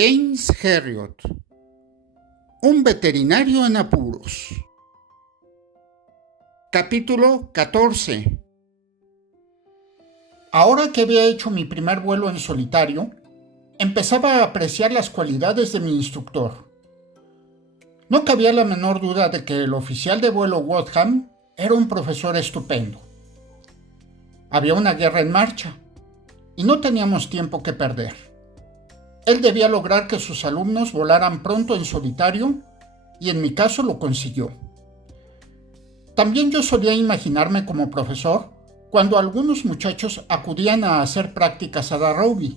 James Herriot, un veterinario en apuros. Capítulo 14. Ahora que había hecho mi primer vuelo en solitario, empezaba a apreciar las cualidades de mi instructor. No cabía la menor duda de que el oficial de vuelo Wadham era un profesor estupendo. Había una guerra en marcha y no teníamos tiempo que perder. Él debía lograr que sus alumnos volaran pronto en solitario y en mi caso lo consiguió. También yo solía imaginarme como profesor cuando algunos muchachos acudían a hacer prácticas a Darrowby,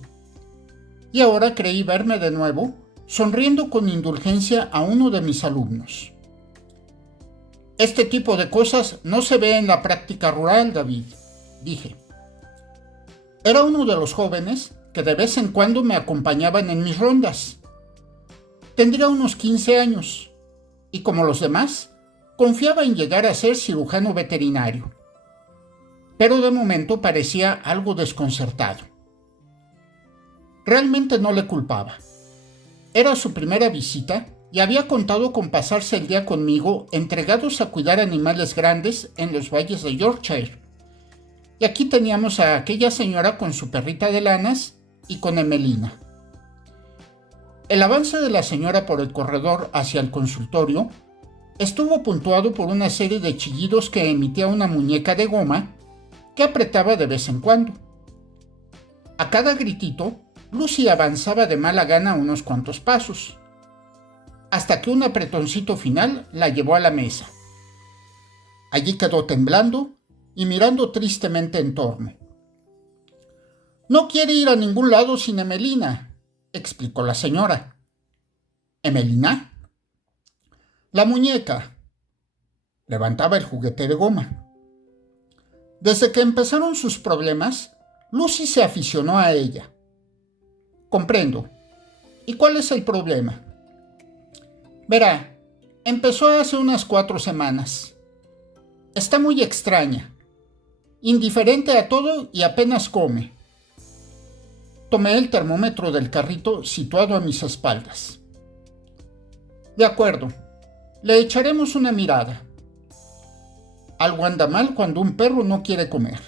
y ahora creí verme de nuevo sonriendo con indulgencia a uno de mis alumnos. Este tipo de cosas no se ve en la práctica rural, David, dije. Era uno de los jóvenes que de vez en cuando me acompañaban en mis rondas. Tendría unos 15 años, y como los demás, confiaba en llegar a ser cirujano veterinario. Pero de momento parecía algo desconcertado. Realmente no le culpaba. Era su primera visita y había contado con pasarse el día conmigo entregados a cuidar animales grandes en los valles de Yorkshire. Y aquí teníamos a aquella señora con su perrita de lanas y con Emelina. El avance de la señora por el corredor hacia el consultorio estuvo puntuado por una serie de chillidos que emitía una muñeca de goma que apretaba de vez en cuando. A cada gritito, Lucy avanzaba de mala gana unos cuantos pasos, hasta que un apretoncito final la llevó a la mesa. Allí quedó temblando y mirando tristemente en torno. «No quiere ir a ningún lado sin Emelina», explicó la señora. «¿Emelina?» «La muñeca». Levantaba el juguete de goma. Desde que empezaron sus problemas, Lucy se aficionó a ella. «Comprendo. ¿Y cuál es el problema?» «Verá, empezó hace unas 4 semanas. Está muy extraña, indiferente a todo y apenas come». Tomé el termómetro del carrito situado a mis espaldas. «De acuerdo, le echaremos una mirada. Algo anda mal cuando un perro no quiere comer».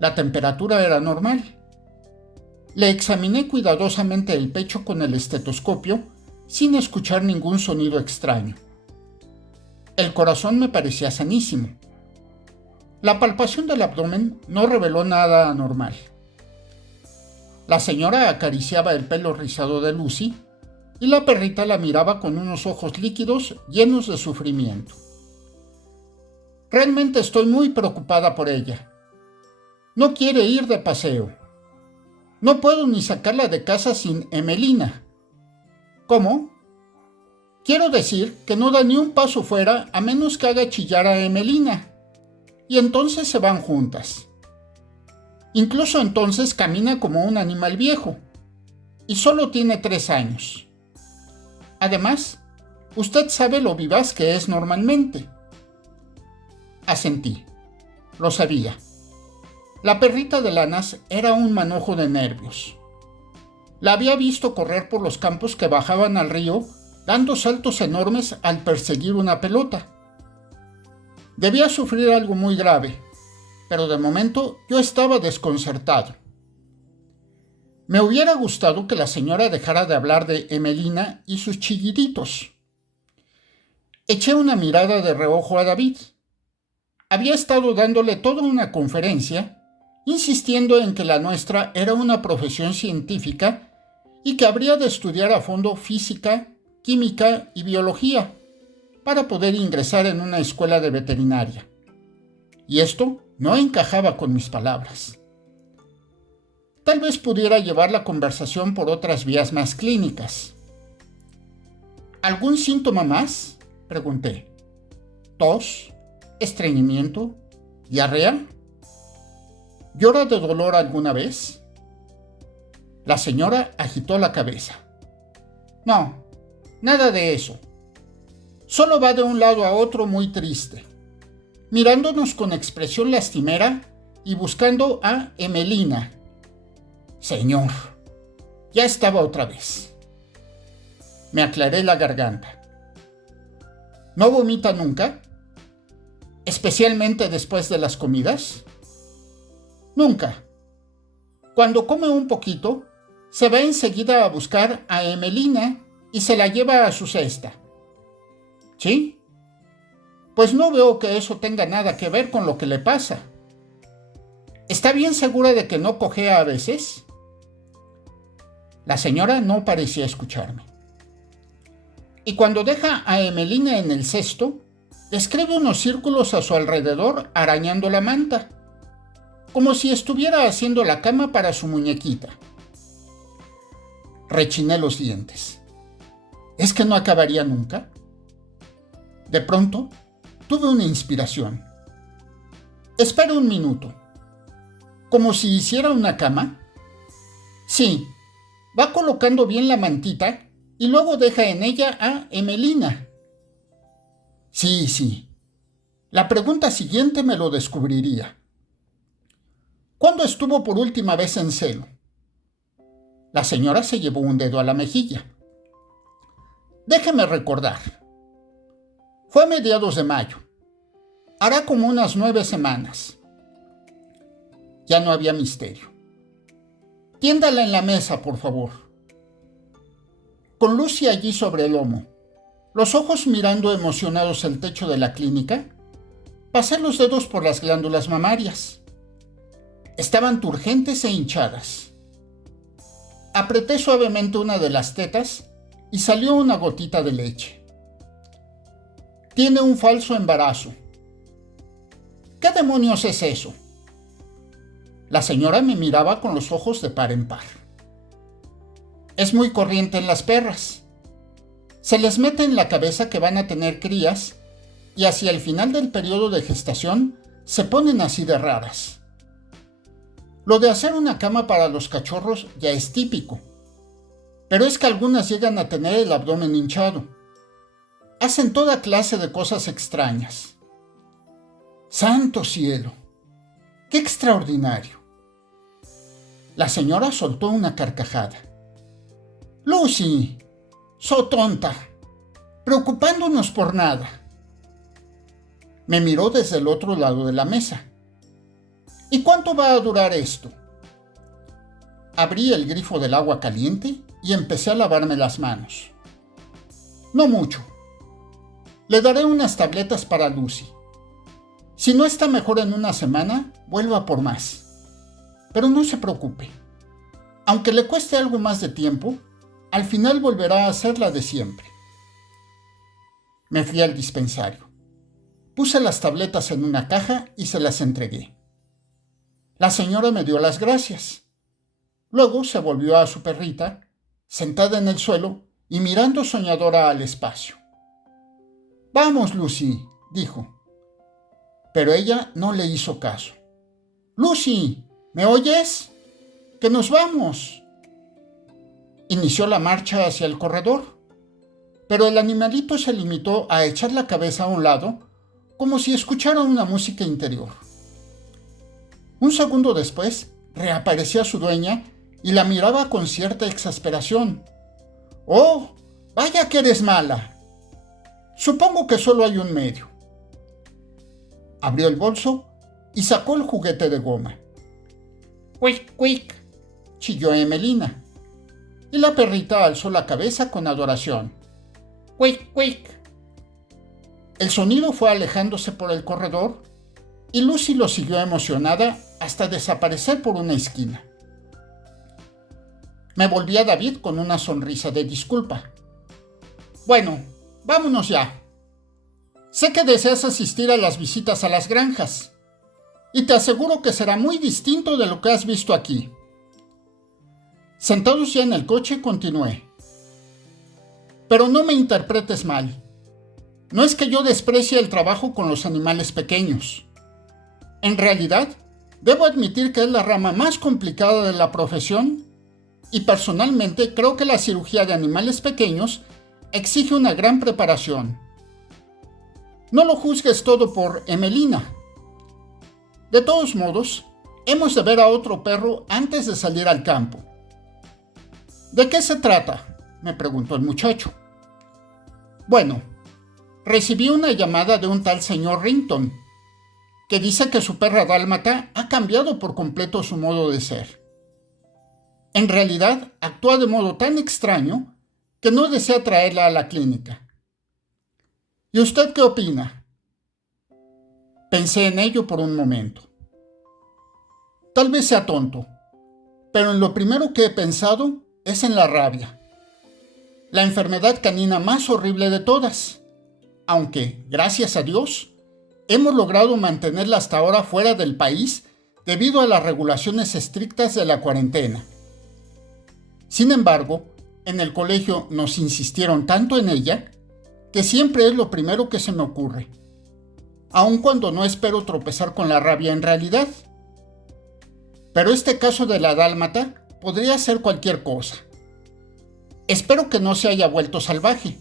La temperatura era normal. Le examiné cuidadosamente el pecho con el estetoscopio sin escuchar ningún sonido extraño. El corazón me parecía sanísimo. La palpación del abdomen no reveló nada anormal. La señora acariciaba el pelo rizado de Lucy y la perrita la miraba con unos ojos líquidos llenos de sufrimiento. «Realmente estoy muy preocupada por ella. No quiere ir de paseo. No puedo ni sacarla de casa sin Emelina». «¿Cómo?» «Quiero decir que no da ni un paso fuera a menos que haga chillar a Emelina. Y entonces se van juntas. Incluso entonces camina como un animal viejo. Y solo tiene 3 años. Además, usted sabe lo vivaz que es normalmente». Asentí. Lo sabía. La perrita de lanas era un manojo de nervios. La había visto correr por los campos que bajaban al río, dando saltos enormes al perseguir una pelota. Debía sufrir algo muy grave, pero de momento yo estaba desconcertado. Me hubiera gustado que la señora dejara de hablar de Emelina y sus chilliditos. Eché una mirada de reojo a David. Había estado dándole toda una conferencia, insistiendo en que la nuestra era una profesión científica y que habría de estudiar a fondo física, química y biología para poder ingresar en una escuela de veterinaria. Y esto no encajaba con mis palabras. Tal vez pudiera llevar la conversación por otras vías más clínicas. ¿Algún síntoma más?, pregunté. ¿Tos? ¿Estreñimiento? ¿Diarrea? ¿Llora de dolor alguna vez? La señora agitó la cabeza. «No, nada de eso. Solo va de un lado a otro muy triste, mirándonos con expresión lastimera y buscando a Emelina». «Señor», Ya estaba otra vez. Me aclaré la garganta. ¿No vomita nunca? ¿Especialmente después de las comidas? Nunca. Cuando come un poquito, se va enseguida a buscar a Emelina y se la lleva a su cesta. ¿Sí? Pues no veo que eso tenga nada que ver con lo que le pasa. ¿Está bien segura de que no cojea a veces? La señora no parecía escucharme. Y cuando deja a Emelina en el cesto, describe unos círculos a su alrededor arañando la manta, como si estuviera haciendo la cama para su muñequita. Rechiné los dientes. ¿Es que no acabaría nunca? De pronto, tuve una inspiración. Espera un minuto. ¿Como si hiciera una cama? Sí, va colocando bien la mantita y luego deja en ella a Emelina. Sí. La pregunta siguiente me lo descubriría. ¿Cuándo estuvo por última vez en celo? La señora se llevó un dedo a la mejilla. Déjeme recordar. Fue a mediados de mayo. Hará como unas 9 semanas. Ya no había misterio. Tiéndala en la mesa, por favor. Con Lucy allí sobre el lomo, los ojos mirando emocionados el techo de la clínica, pasé los dedos por las glándulas mamarias. Estaban turgentes e hinchadas. Apreté suavemente una de las tetas y salió una gotita de leche. Tiene un falso embarazo. ¿Qué demonios es eso? La señora me miraba con los ojos de par en par. Es muy corriente en las perras. Se les mete en la cabeza que van a tener crías y hacia el final del periodo de gestación se ponen así de raras. Lo de hacer una cama para los cachorros ya es típico, pero es que algunas llegan a tener el abdomen hinchado. Hacen toda clase de cosas extrañas. ¡Santo cielo! ¡Qué extraordinario! La señora soltó una carcajada. Lucy, so tonta, preocupándonos por nada. Me miró desde el otro lado de la mesa. ¿Y cuánto va a durar esto? Abrí el grifo del agua caliente y empecé a lavarme las manos. No mucho. Le daré unas tabletas para Lucy. Si no está mejor en una semana, vuelva por más. Pero no se preocupe. Aunque le cueste algo más de tiempo, al final volverá a ser la de siempre. Me fui al dispensario. Puse las tabletas en una caja y se las entregué. La señora me dio las gracias. Luego se volvió a su perrita, sentada en el suelo y mirando soñadora al espacio. Vamos, Lucy, dijo. Pero ella no le hizo caso. Lucy, ¿me oyes? ¡Que nos vamos! Inició la marcha hacia el corredor, pero el animalito se limitó a echar la cabeza a un lado como si escuchara una música interior. Un segundo después, reaparecía su dueña y la miraba con cierta exasperación. ¡Oh, vaya que eres mala! Supongo que solo hay un medio. Abrió el bolso y sacó el juguete de goma. ¡Quick, quick!, chilló Emelina. Y la perrita alzó la cabeza con adoración. ¡Quick, quick! El sonido fue alejándose por el corredor y Lucy lo siguió emocionada hasta desaparecer por una esquina. Me volví a David con una sonrisa de disculpa. Bueno, vámonos ya. Sé que deseas asistir a las visitas a las granjas, y te aseguro que será muy distinto de lo que has visto aquí. Sentados ya en el coche, continué. Pero no me interpretes mal. No es que yo desprecie el trabajo con los animales pequeños. En realidad, debo admitir que es la rama más complicada de la profesión y personalmente creo que la cirugía de animales pequeños exige una gran preparación. No lo juzgues todo por Emelina. De todos modos, hemos de ver a otro perro antes de salir al campo. ¿De qué se trata?, me preguntó el muchacho. Bueno, recibí una llamada de un tal señor Rington, que dice que su perra dálmata ha cambiado por completo su modo de ser. En realidad, actúa de modo tan extraño que no desea traerla a la clínica. ¿Y usted qué opina? Pensé en ello por un momento. Tal vez sea tonto, pero en lo primero que he pensado es en la rabia, la enfermedad canina más horrible de todas, aunque, gracias a Dios, hemos logrado mantenerla hasta ahora fuera del país debido a las regulaciones estrictas de la cuarentena. Sin embargo, en el colegio nos insistieron tanto en ella que siempre es lo primero que se me ocurre, aun cuando no espero tropezar con la rabia en realidad. Pero este caso de la dálmata podría ser cualquier cosa. Espero que no se haya vuelto salvaje,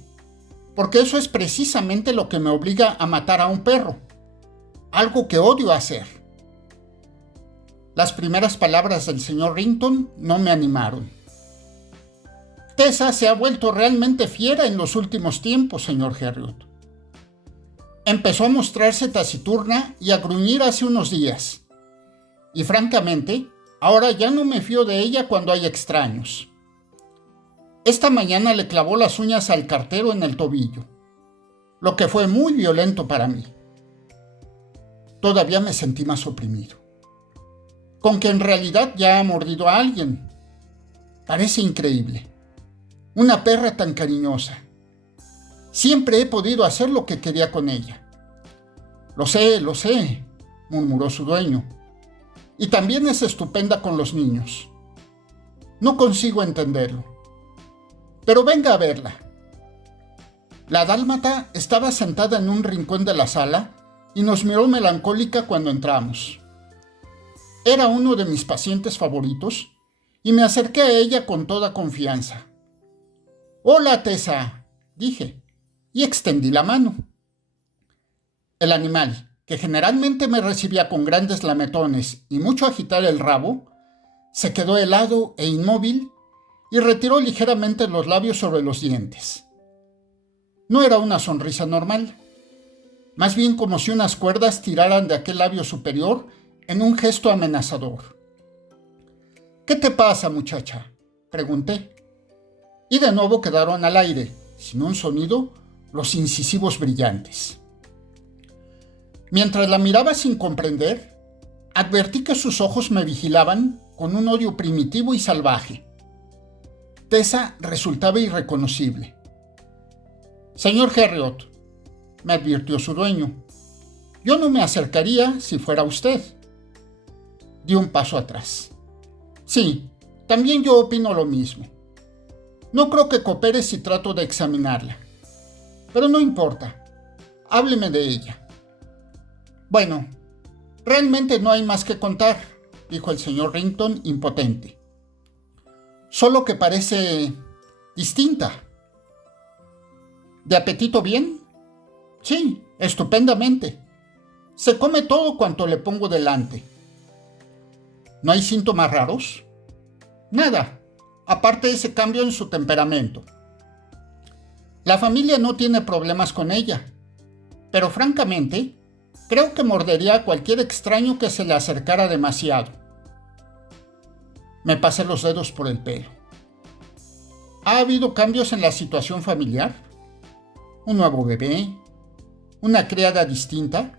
porque eso es precisamente lo que me obliga a matar a un perro, algo que odio hacer. Las primeras palabras del señor Rington no me animaron. Tessa se ha vuelto realmente fiera en los últimos tiempos, señor Herriot. Empezó a mostrarse taciturna y a gruñir hace unos días. Y francamente, ahora ya no me fío de ella cuando hay extraños. Esta mañana le clavó las uñas al cartero en el tobillo, lo que fue muy violento para mí. Todavía me sentí más oprimido. Con que en realidad ya ha mordido a alguien. Parece increíble. Una perra tan cariñosa. Siempre he podido hacer lo que quería con ella. Lo sé, murmuró su dueño. Y también es estupenda con los niños. No consigo entenderlo. Pero venga a verla. La dálmata estaba sentada en un rincón de la sala y nos miró melancólica cuando entramos. Era uno de mis pacientes favoritos y me acerqué a ella con toda confianza. «Hola, Tessa», dije, y extendí la mano. El animal, que generalmente me recibía con grandes lametones y mucho agitar el rabo, se quedó helado e inmóvil y retiró ligeramente los labios sobre los dientes. No era una sonrisa normal, más bien como si unas cuerdas tiraran de aquel labio superior en un gesto amenazador. «¿Qué te pasa, muchacha?», pregunté. Y de nuevo quedaron al aire, sin un sonido, los incisivos brillantes. Mientras la miraba sin comprender, advertí que sus ojos me vigilaban con un odio primitivo y salvaje. Tessa resultaba irreconocible. «Señor Herriot», me advirtió su dueño, «yo no me acercaría si fuera usted». Di un paso atrás. «Sí, también yo opino lo mismo. No creo que coopere si trato de examinarla. Pero no importa. Hábleme de ella». «Bueno, realmente no hay más que contar», dijo el señor Rington impotente. «Solo que parece distinta». «¿De apetito bien?» «Sí, estupendamente. Se come todo cuanto le pongo delante». «¿No hay síntomas raros?» «Nada, aparte de ese cambio en su temperamento. La familia no tiene problemas con ella, pero francamente, creo que mordería a cualquier extraño que se le acercara demasiado». Me pasé los dedos por el pelo. ¿Ha habido cambios en la situación familiar? ¿Un nuevo bebé? ¿Una criada distinta?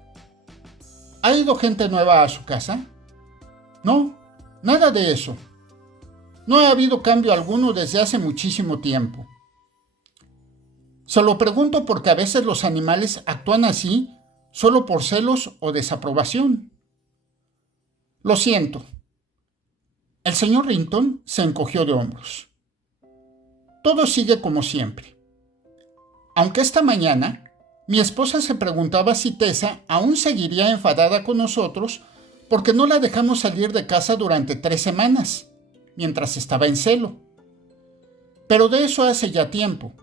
¿Ha ido gente nueva a su casa? No, nada de eso. No ha habido cambio alguno desde hace muchísimo tiempo. Se lo pregunto porque a veces los animales actúan así solo por celos o desaprobación. Lo siento. El señor Rington se encogió de hombros. Todo sigue como siempre. Aunque esta mañana mi esposa se preguntaba si Tessa aún seguiría enfadada con nosotros porque no la dejamos salir de casa durante 3 semanas, mientras estaba en celo. Pero de eso hace ya tiempo,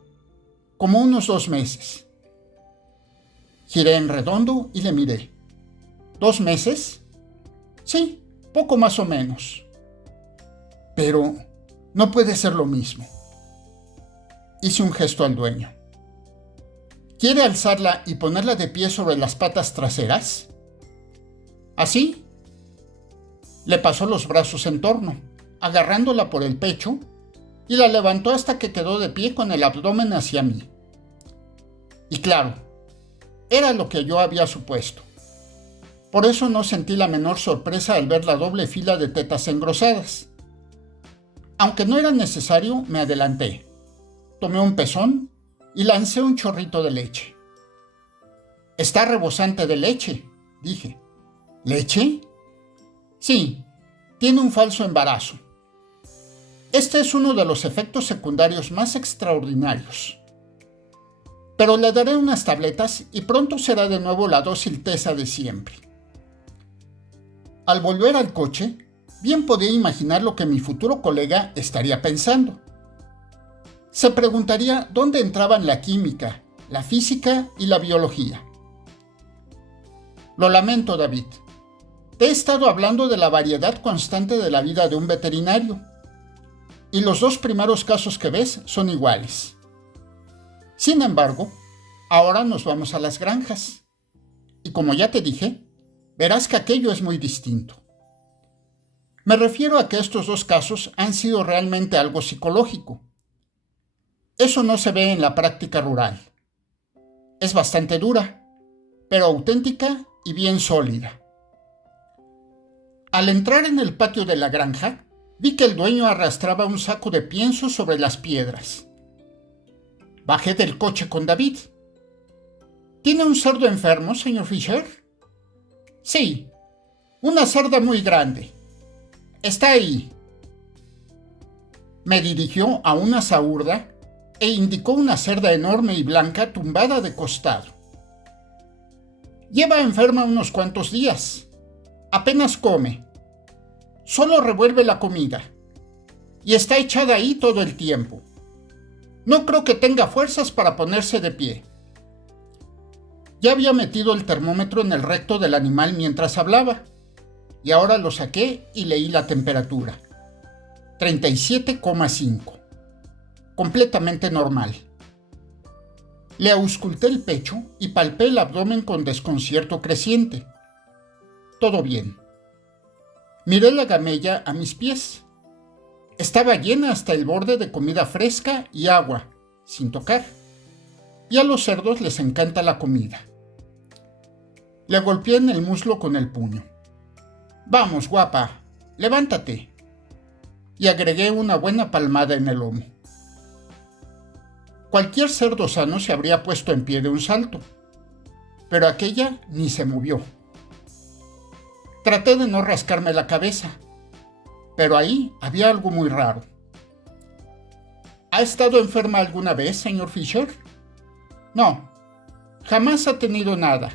como unos 2 meses. Giré en redondo y le miré. ¿2 meses? Sí, poco más o menos. Pero, No puede ser lo mismo. Hice un gesto al dueño. ¿Quiere alzarla y ponerla de pie sobre las patas traseras? ¿Así? Le pasó los brazos en torno, agarrándola por el pecho, y la levantó hasta que quedó de pie con el abdomen hacia mí. Y claro, era lo que yo había supuesto. Por eso no sentí la menor sorpresa al ver la doble fila de tetas engrosadas. Aunque no era necesario, me adelanté. Tomé un pezón y lancé un chorrito de leche. «Está rebosante de leche», dije. «¿Leche?» «Sí, tiene un falso embarazo. Este es uno de los efectos secundarios más extraordinarios. Pero le daré unas tabletas y pronto será de nuevo la dócil tesa de siempre». Al volver al coche, bien podía imaginar lo que mi futuro colega estaría pensando. Se preguntaría dónde entraban la química, la física y la biología. «Lo lamento, David. Te he estado hablando de la variedad constante de la vida de un veterinario. Y los dos primeros casos que ves son iguales. Sin embargo, ahora nos vamos a las granjas. Y como ya te dije, verás que aquello es muy distinto. Me refiero a que estos dos casos han sido realmente algo psicológico. Eso no se ve en la práctica rural. Es bastante dura, pero auténtica y bien sólida. Al entrar en el patio de la granja, vi que el dueño arrastraba un saco de pienso sobre las piedras. Bajé del coche con David. ¿Tiene un cerdo enfermo, señor Fisher? Sí, una cerda muy grande. Está ahí. Me dirigió a una saúrda e indicó una cerda enorme y blanca tumbada de costado. Lleva enferma unos cuantos días. Apenas come. Solo revuelve la comida. Y está echada ahí todo el tiempo. No creo que tenga fuerzas para ponerse de pie. Ya había metido el termómetro en el recto del animal mientras hablaba, y ahora lo saqué y leí la temperatura. 37,5. Completamente normal. Le ausculté el pecho y palpé el abdomen con desconcierto creciente. Todo bien. Miré la gamella a mis pies. Estaba llena hasta el borde de comida fresca y agua, sin tocar. Y a los cerdos les encanta la comida. Le golpeé en el muslo con el puño. «Vamos, guapa, levántate». Y agregué una buena palmada en el lomo. Cualquier cerdo sano se habría puesto en pie de un salto, pero aquella ni se movió. Traté de no rascarme la cabeza, pero ahí había algo muy raro. ¿Ha estado enferma alguna vez, señor Fisher? No, jamás ha tenido nada,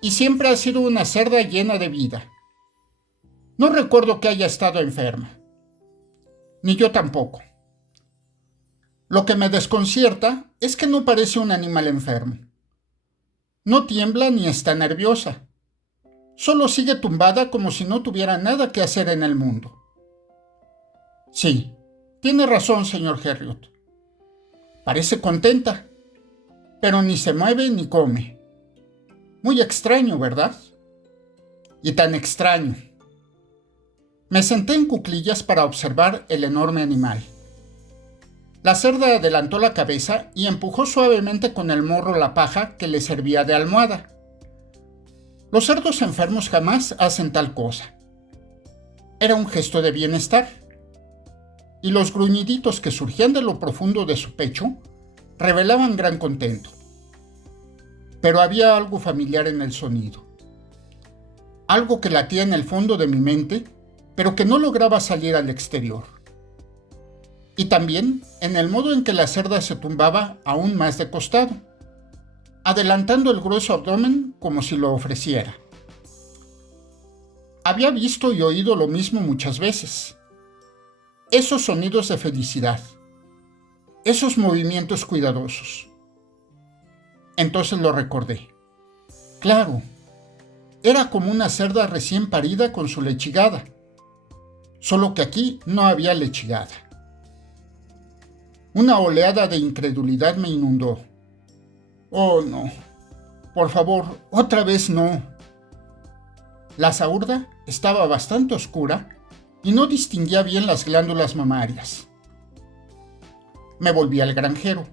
y siempre ha sido una cerda llena de vida. No recuerdo que haya estado enferma. Ni yo tampoco. Lo que me desconcierta es que no parece un animal enfermo. No tiembla ni está nerviosa. Solo sigue tumbada como si no tuviera nada que hacer en el mundo. Sí, tiene razón, señor Herriot. Parece contenta, pero ni se mueve ni come. Muy extraño, ¿verdad? Y tan extraño. Me senté en cuclillas para observar el enorme animal. La cerda adelantó la cabeza y empujó suavemente con el morro la paja que le servía de almohada. Los cerdos enfermos jamás hacen tal cosa. Era un gesto de bienestar. Y los gruñiditos que surgían de lo profundo de su pecho revelaban gran contento. Pero había algo familiar en el sonido. Algo que latía en el fondo de mi mente, pero que no lograba salir al exterior. Y también en el modo en que la cerda se tumbaba aún más de costado, adelantando el grueso abdomen como si lo ofreciera. Había visto y oído lo mismo muchas veces. Esos sonidos de felicidad, esos movimientos cuidadosos. Entonces lo recordé. Claro, era como una cerda recién parida con su lechigada, solo que aquí no había lechigada. Una oleada de incredulidad me inundó. Oh, no. Por favor, otra vez no. La zurda estaba bastante oscura y no distinguía bien las glándulas mamarias. Me volví al granjero.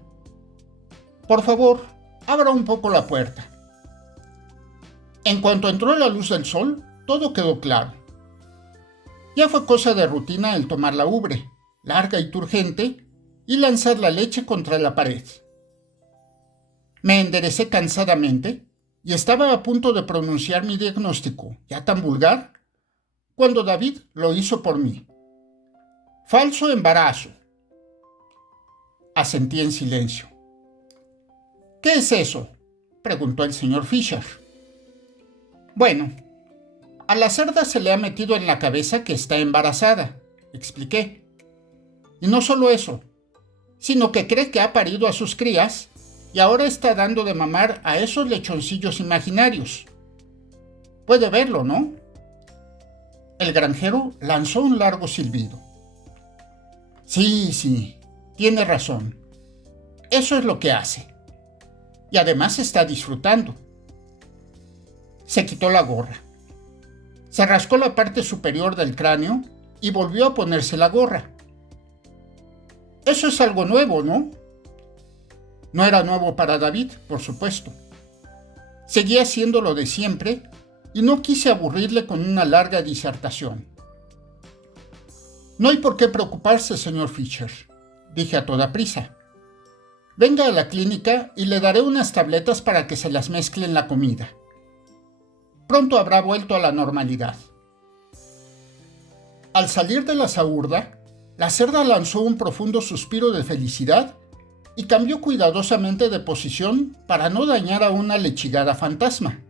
Por favor, abra un poco la puerta. En cuanto entró la luz del sol, todo quedó claro. Ya fue cosa de rutina el tomar la ubre, larga y turgente, y lanzar la leche contra la pared. Me enderecé cansadamente y estaba a punto de pronunciar mi diagnóstico, ya tan vulgar, cuando David lo hizo por mí. Falso embarazo. Asentí en silencio. ¿Qué es eso?, preguntó el señor Fisher. Bueno, a la cerda se le ha metido en la cabeza que está embarazada, expliqué. Y no solo eso, sino que cree que ha parido a sus crías y ahora está dando de mamar a esos lechoncillos imaginarios. Puede verlo, ¿no? El granjero lanzó un largo silbido. Sí, tiene razón. Eso es lo que hace. Y además está disfrutando. Se quitó la gorra. Se rascó la parte superior del cráneo y volvió a ponerse la gorra. Eso es algo nuevo, ¿no? No era nuevo para David, por supuesto. Seguía haciendo lo de siempre y no quise aburrirle con una larga disertación. No hay por qué preocuparse, señor Fisher, dije a toda prisa. Venga a la clínica y le daré unas tabletas para que se las mezcle en la comida. Pronto habrá vuelto a la normalidad. Al salir de la zurda, la cerda lanzó un profundo suspiro de felicidad y cambió cuidadosamente de posición para no dañar a una lechigada fantasma.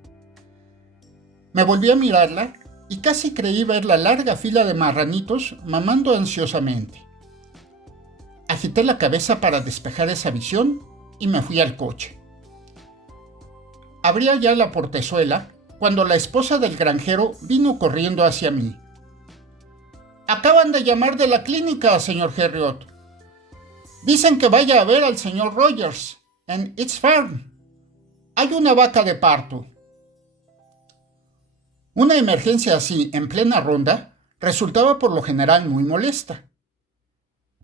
Me volví a mirarla y casi creí ver la larga fila de marranitos mamando ansiosamente. Agité la cabeza para despejar esa visión y me fui al coche. Abría ya la portezuela cuando la esposa del granjero vino corriendo hacia mí. Acaban de llamar de la clínica, señor Herriot. Dicen que vaya a ver al señor Rogers en East Farm. Hay una vaca de parto. Una emergencia así, en plena ronda, resultaba por lo general muy molesta.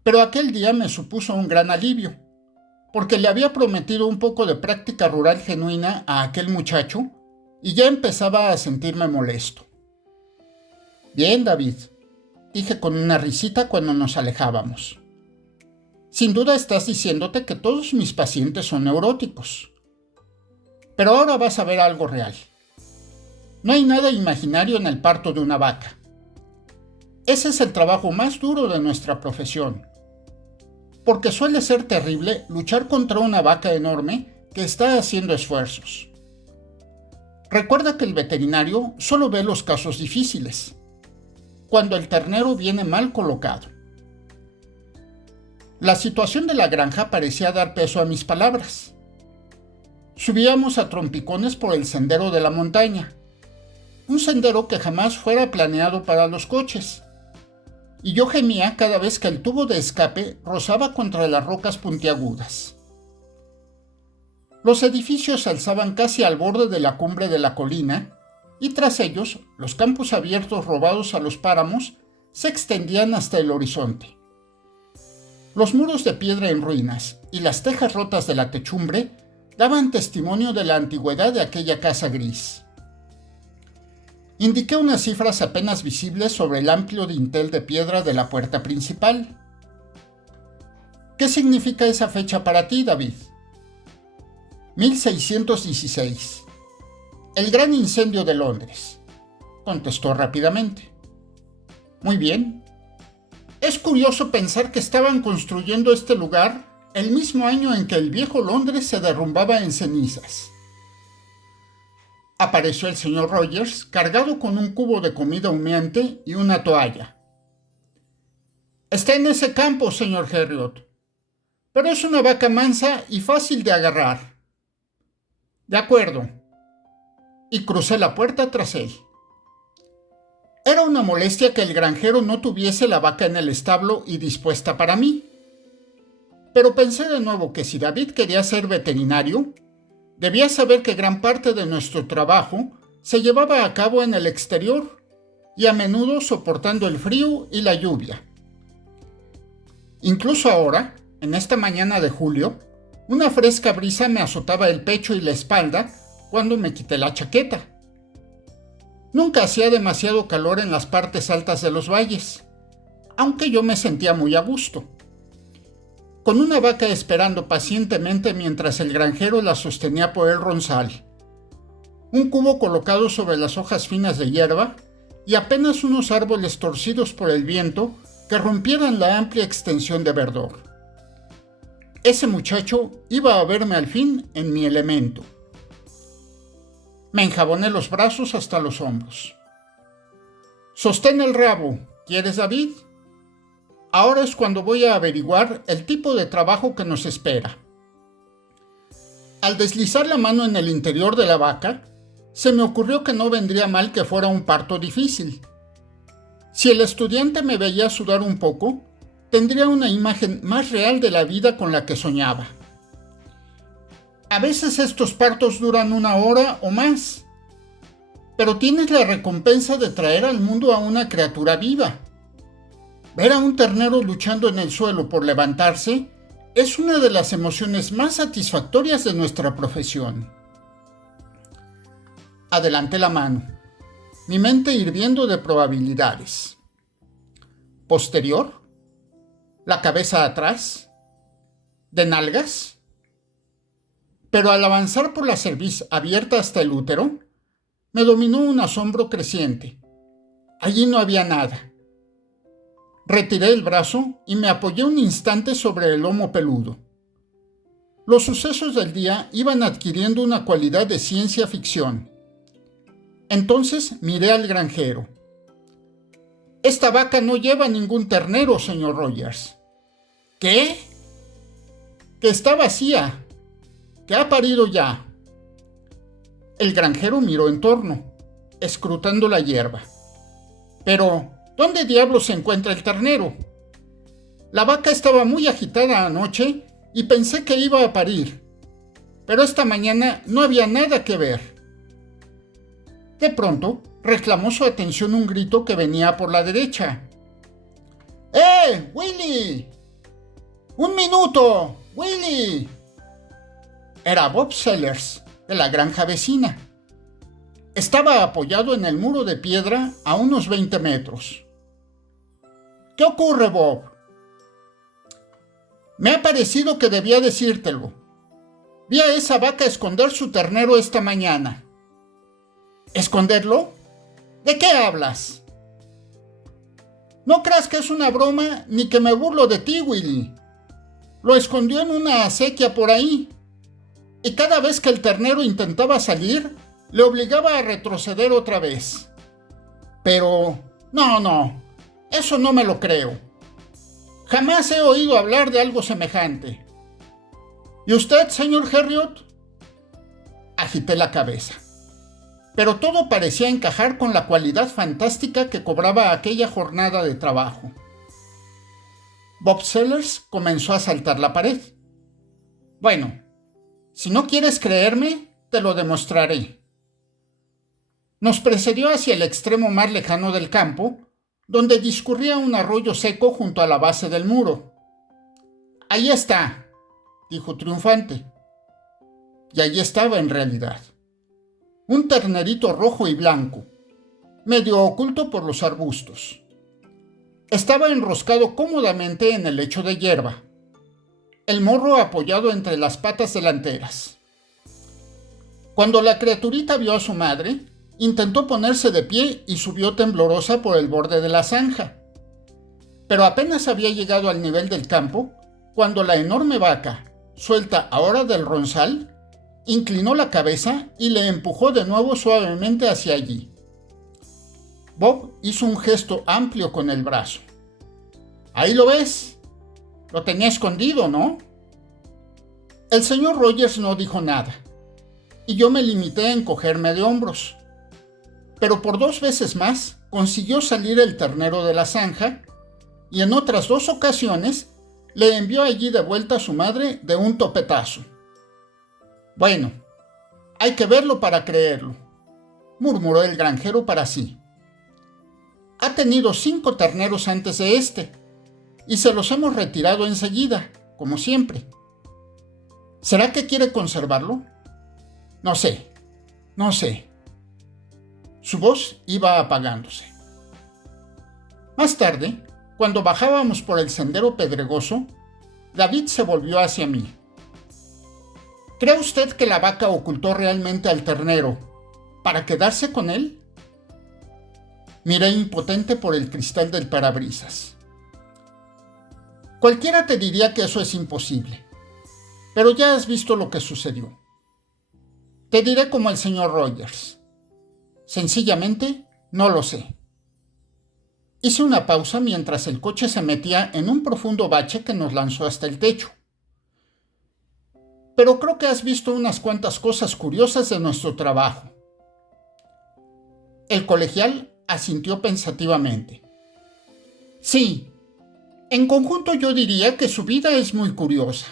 Pero aquel día me supuso un gran alivio, porque le había prometido un poco de práctica rural genuina a aquel muchacho y ya empezaba a sentirme molesto. Bien, David, dije con una risita cuando nos alejábamos. Sin duda estás diciéndote que todos mis pacientes son neuróticos. Pero ahora vas a ver algo real. No hay nada imaginario en el parto de una vaca. Ese es el trabajo más duro de nuestra profesión. Porque suele ser terrible luchar contra una vaca enorme que está haciendo esfuerzos. Recuerda que el veterinario solo ve los casos difíciles, cuando el ternero viene mal colocado. La situación de la granja parecía dar peso a mis palabras. Subíamos a trompicones por el sendero de la montaña, un sendero que jamás fuera planeado para los coches, y yo gemía cada vez que el tubo de escape rozaba contra las rocas puntiagudas. Los edificios se alzaban casi al borde de la cumbre de la colina, y tras ellos, los campos abiertos robados a los páramos se extendían hasta el horizonte. Los muros de piedra en ruinas y las tejas rotas de la techumbre daban testimonio de la antigüedad de aquella casa gris. Indiqué unas cifras apenas visibles sobre el amplio dintel de piedra de la puerta principal. ¿Qué significa esa fecha para ti, David? 1616. El gran incendio de Londres, contestó rápidamente. Muy bien. Es curioso pensar que estaban construyendo este lugar el mismo año en que el viejo Londres se derrumbaba en cenizas. Apareció el señor Rogers cargado con un cubo de comida humeante y una toalla. Está en ese campo, señor Herriot, pero es una vaca mansa y fácil de agarrar. De acuerdo. Y crucé la puerta tras él. Era una molestia que el granjero no tuviese la vaca en el establo y dispuesta para mí. Pero pensé de nuevo que si David quería ser veterinario, debía saber que gran parte de nuestro trabajo se llevaba a cabo en el exterior y a menudo soportando el frío y la lluvia. Incluso ahora, en esta mañana de julio, una fresca brisa me azotaba el pecho y la espalda cuando me quité la chaqueta. Nunca hacía demasiado calor en las partes altas de los valles, aunque yo me sentía muy a gusto. Con una vaca esperando pacientemente mientras el granjero la sostenía por el ronzal, un cubo colocado sobre las hojas finas de hierba y apenas unos árboles torcidos por el viento que rompieran la amplia extensión de verdor. Ese muchacho iba a verme al fin en mi elemento. Me enjaboné los brazos hasta los hombros. «Sostén el rabo, ¿quieres, David? Ahora es cuando voy a averiguar el tipo de trabajo que nos espera». Al deslizar la mano en el interior de la vaca, se me ocurrió que no vendría mal que fuera un parto difícil. Si el estudiante me veía sudar un poco, tendría una imagen más real de la vida con la que soñaba. A veces estos partos duran 1 hora o más, pero tienes la recompensa de traer al mundo a una criatura viva. Ver a un ternero luchando en el suelo por levantarse es una de las emociones más satisfactorias de nuestra profesión. Adelanté la mano, mi mente hirviendo de probabilidades. Posterior, la cabeza atrás, de nalgas. Pero al avanzar por la cerviz abierta hasta el útero, me dominó un asombro creciente. Allí no había nada. Retiré el brazo y me apoyé un instante sobre el lomo peludo. Los sucesos del día iban adquiriendo una cualidad de ciencia ficción. Entonces miré al granjero. «Esta vaca no lleva ningún ternero, señor Rogers». «¿Qué?» «Que está vacía, que ha parido ya». El granjero miró en torno, escrutando la hierba. «Pero, ¿dónde diablos se encuentra el ternero? La vaca estaba muy agitada anoche y pensé que iba a parir, pero esta mañana no había nada que ver». De pronto, reclamó su atención un grito que venía por la derecha. Willy! ¡Un minuto! ¡Willy!» Era Bob Sellers, de la granja vecina. Estaba apoyado en el muro de piedra a unos 20 metros. «¿Qué ocurre, Bob?» «Me ha parecido que debía decírtelo. Vi a esa vaca esconder su ternero esta mañana». «¿Esconderlo? ¿De qué hablas?» «No creas que es una broma ni que me burlo de ti, Willy. Lo escondió en una acequia por ahí. Y cada vez que el ternero intentaba salir, le obligaba a retroceder otra vez. Pero, no, eso no me lo creo. Jamás he oído hablar de algo semejante. ¿Y usted, señor Herriot?» Agité la cabeza. Pero todo parecía encajar con la cualidad fantástica que cobraba aquella jornada de trabajo. Bob Sellers comenzó a saltar la pared. «Bueno, si no quieres creerme, te lo demostraré». Nos precedió hacia el extremo más lejano del campo, donde discurría un arroyo seco junto a la base del muro. «Ahí está», dijo triunfante. Y allí estaba en realidad. Un ternerito rojo y blanco, medio oculto por los arbustos. Estaba enroscado cómodamente en el lecho de hierba, el morro apoyado entre las patas delanteras. Cuando la criaturita vio a su madre, intentó ponerse de pie y subió temblorosa por el borde de la zanja. Pero apenas había llegado al nivel del campo, cuando la enorme vaca, suelta ahora del ronzal, inclinó la cabeza y le empujó de nuevo suavemente hacia allí. Bob hizo un gesto amplio con el brazo. «Ahí lo ves. Lo tenía escondido, ¿no?» El señor Rogers no dijo nada, y yo me limité a encogerme de hombros. Pero por 2 veces más consiguió salir el ternero de la zanja, y en otras 2 ocasiones le envió allí de vuelta a su madre de un topetazo. Bueno, hay que verlo para creerlo, murmuró el granjero para sí. Ha tenido 5 terneros antes de este, y se los hemos retirado enseguida, como siempre. ¿Será que quiere conservarlo? No sé. Su voz iba apagándose. Más tarde, cuando bajábamos por el sendero pedregoso, David se volvió hacia mí. ¿Cree usted que la vaca ocultó realmente al ternero para quedarse con él? Miré impotente por el cristal del parabrisas. Cualquiera te diría que eso es imposible, pero ya has visto lo que sucedió. Te diré como el señor Rogers. Sencillamente, no lo sé. Hice una pausa mientras el coche se metía en un profundo bache que nos lanzó hasta el techo. Pero creo que has visto unas cuantas cosas curiosas de nuestro trabajo. El colegial asintió pensativamente. Sí, en conjunto yo diría que su vida es muy curiosa.